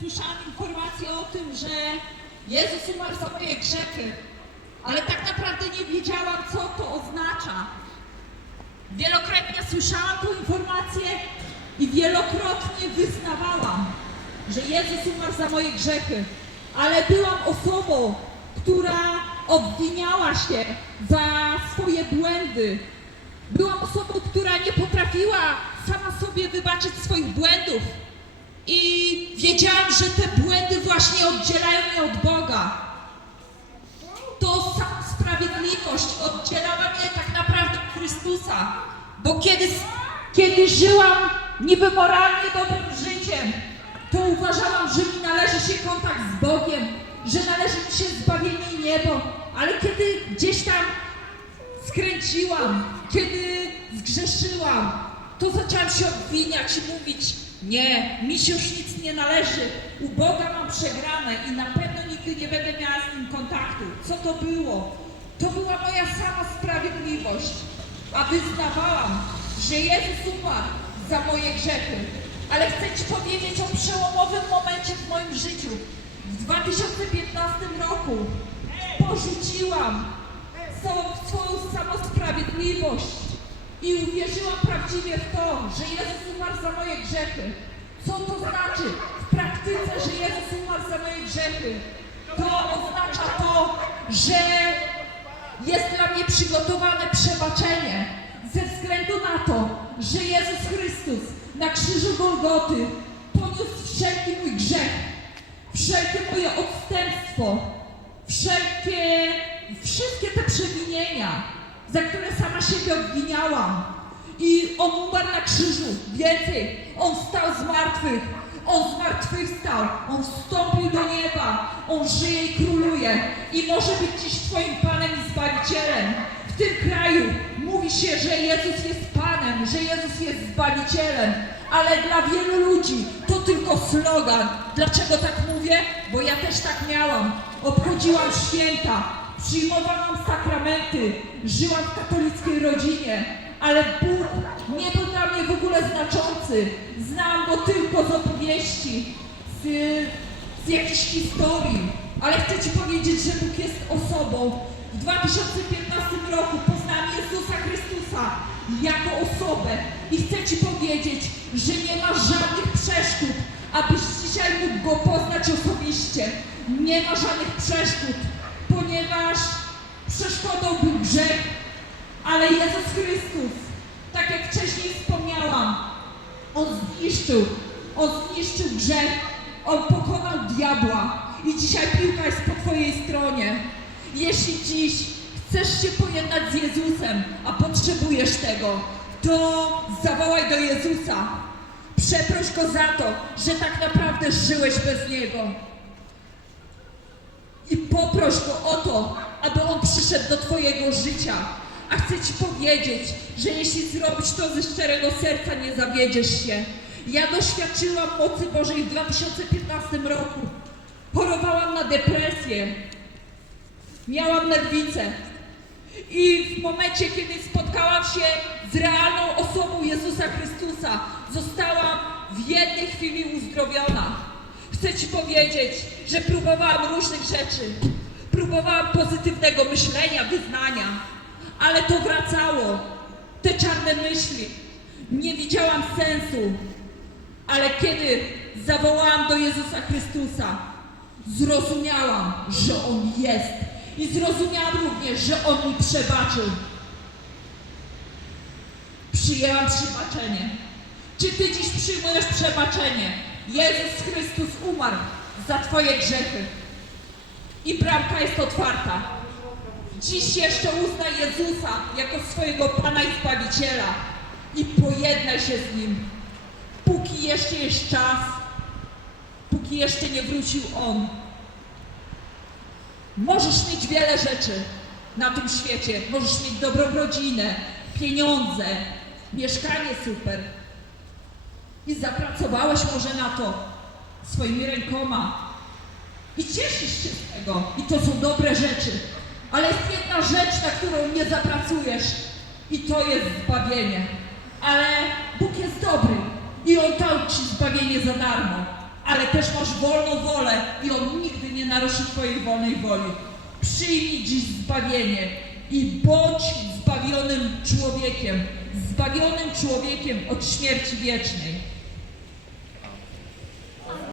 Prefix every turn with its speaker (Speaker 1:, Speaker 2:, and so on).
Speaker 1: słyszałam informację o tym, że Jezus umarł za moje grzechy, ale tak naprawdę nie wiedziałam, co to oznacza. Wielokrotnie słyszałam tę informację i wielokrotnie wyznawałam, że Jezus umarł za moje grzechy, ale byłam osobą, która obwiniała się za swoje błędy. Byłam osobą, która nie potrafiła sama sobie wybaczyć swoich błędów. I wiedziałam, że te błędy właśnie oddzielają mnie od Boga. To sprawiedliwość oddzielała mnie tak naprawdę od Chrystusa. Bo kiedy, kiedy żyłam niby moralnie dobrym życiem, to uważałam, że mi należy się kontakt z Bogiem, że należy mi się zbawienie i niebo. Ale kiedy gdzieś tam skręciłam, kiedy zgrzeszyłam, to zaczęłam się obwiniać i mówić, nie, mi się już nic nie należy, u Boga mam przegrane i na pewno nigdy nie będę miała z Nim kontaktu. Co to było? To była moja sama sprawiedliwość, a wyznawałam, że Jezus umarł za moje grzechy. Ale chcę Ci powiedzieć o przełomowym momencie w moim życiu. W 2015 roku porzuciłam swoją samosprawiedliwość i uwierzyłam prawdziwie w to, że Jezus umarł za moje grzechy. Co to znaczy w praktyce, że Jezus umarł za moje grzechy? To oznacza to, że jest dla mnie przygotowane przebaczenie ze względu na to, że Jezus Chrystus na krzyżu Golgoty poniósł wszelki mój grzech, wszelkie moje odstępstwo, wszelkie, wszystkie te przewinienia, za które sama siebie obwiniałam. I On umarł na krzyżu. Więcej, On wstał z martwych. On zmartwychwstał. On wstąpił do nieba. On żyje i króluje. I może być dziś Twoim Panem i Zbawicielem. W tym kraju mówi się, że Jezus jest Panem, że Jezus jest Zbawicielem. Ale dla wielu ludzi to tylko slogan. Dlaczego tak mówię? Bo ja też tak miałam. Obchodziłam święta, przyjmowałam sakramenty, żyłam w katolickiej rodzinie, ale Bóg nie był dla mnie w ogóle znaczący. Znałam go tylko z opowieści, z, z jakichś historii. Ale chcę Ci powiedzieć, że Bóg jest osobą. W 2015 roku poznałam Jezusa Chrystusa jako osobę i chcę Ci powiedzieć, że nie ma żadnych przeszkód, abyś dzisiaj mógł Go poznać osobiście. Nie ma żadnych przeszkód, ponieważ przeszkodą był grzech, ale Jezus Chrystus, tak jak wcześniej wspomniałam, On zniszczył, On zniszczył grzech, On pokonał diabła i dzisiaj piłka jest po Twojej stronie. Jeśli dziś chcesz się pojednać z Jezusem, a potrzebujesz tego, to zawołaj do Jezusa. Przeproś Go za to, że tak naprawdę żyłeś bez Niego. I poproś Go o to, aby On przyszedł do Twojego życia. A chcę Ci powiedzieć, że jeśli zrobisz to ze szczerego serca, nie zawiedziesz się. Ja doświadczyłam mocy Bożej w 2015 roku. Chorowałam na depresję. Miałam nerwicę. I w momencie, kiedy spotkałam się z realną osobą Jezusa Chrystusa, zostałam w jednej chwili uzdrowiona. Chcę Ci powiedzieć, że próbowałam różnych rzeczy. Próbowałam pozytywnego myślenia, wyznania, ale to wracało. Te czarne myśli. Nie widziałam sensu. Ale kiedy zawołałam do Jezusa Chrystusa, zrozumiałam, że On jest. I zrozumiałam również, że On mi przebaczył. Przyjęłam przebaczenie. Czy Ty dziś przyjmujesz przebaczenie? Jezus Chrystus umarł za Twoje grzechy. I bramka jest otwarta. Dziś jeszcze uznaj Jezusa jako swojego Pana i Zbawiciela i pojednaj się z Nim. Póki jeszcze jest czas, póki jeszcze nie wrócił On. Możesz mieć wiele rzeczy na tym świecie. Możesz mieć dobrą rodzinę, pieniądze, mieszkanie super. I zapracowałeś może na to swoimi rękoma. I cieszysz się z tego. I to są dobre rzeczy. Ale jest jedna rzecz, na którą nie zapracujesz. I to jest zbawienie. Ale Bóg jest dobry. I On dał Ci zbawienie za darmo. ale też masz wolną wolę i On nigdy nie naruszy Twojej wolnej woli. Przyjmij dziś zbawienie i bądź zbawionym człowiekiem, zbawionym człowiekiem od śmierci wiecznej.